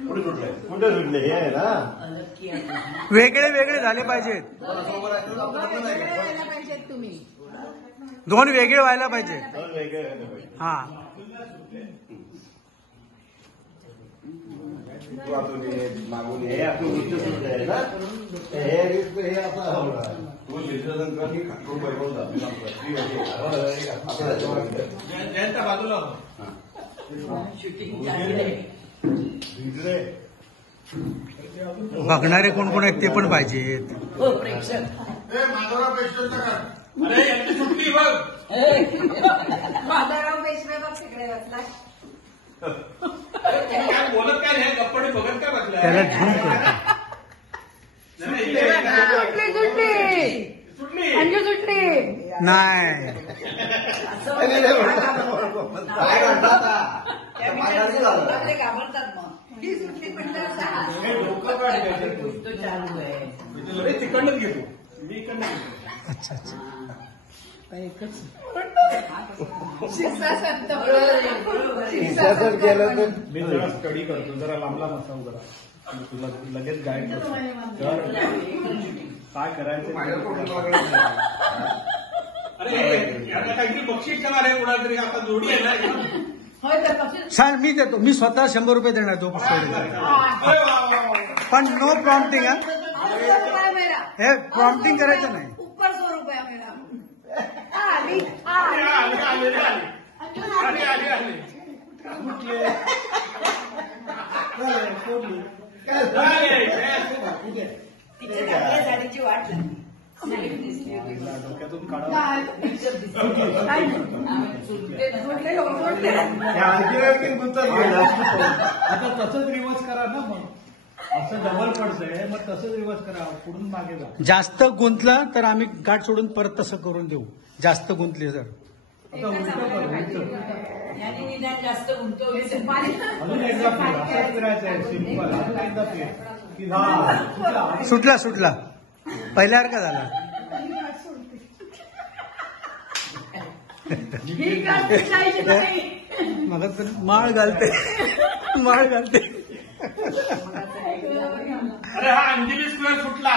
कुठे सुटले हे आहे ना, वेगळे वेगळे झाले पाहिजेत, तुम्ही दोन वेगळे व्हायला पाहिजे. हा मागून हे आपलं गोष्ट सुरू आहे ना, हे आता तू विसर्जन कर की खाकून बैठवून जा. जयंता बाजूला बघणारे कोण कोण आहेत ते पण पाहिजेत. माधवराव पेशवे अरे यांची सुट्टी बघ. माधवराव पेशवे बघ तिकडे बसला. काय बोलत काय नाही, गप्पडी बघत काय बसलाय. त्याला झूम करतो. सुटली नाही घाबरतात मग ही सुटली चालू आहे. तिकडनंच घेतो मी, इकडनं घेतो. अच्छा अच्छा मी जरा स्टडी करतो, जरा लांब लांब असावं जरा, तुला लगेच गाईड करतो काय करायचं. अरे आता काहीतरी बक्षीस करणार आहे कोणातरी, आता जोडी आहे ना. छान, मी देतो, मी स्वतः 100 रुपये देणार तो पुस्तक, पण नो प्रॉम्प्टिंग. हे प्रॉम्प्टिंग करायचं नाही. ऊपर 100 रुपया मेरा. तिच्या साडीची वाट लागली. डोक्यातून काढा. आता तसंच रिवर्स करा ना, मग असं डबल पडतंय, मग तसंच रिवर्स करा, पुढून मागे जा. जास्त गुंतला तर आम्ही गाठ सोडून परत तसं करून देऊ. जास्त गुंतले जर आता उलटं कर, उलटं. याने निदान जास्त अजून एकदा फिर, असंच फिरायचं आहे सिंपल. अजून एकदा फिर की सुटला सुटला, पहिल्यासारखा झाला. मग माळ घालते, माळ घालते. अरे हा अंजली स्क्वेअर सुटला.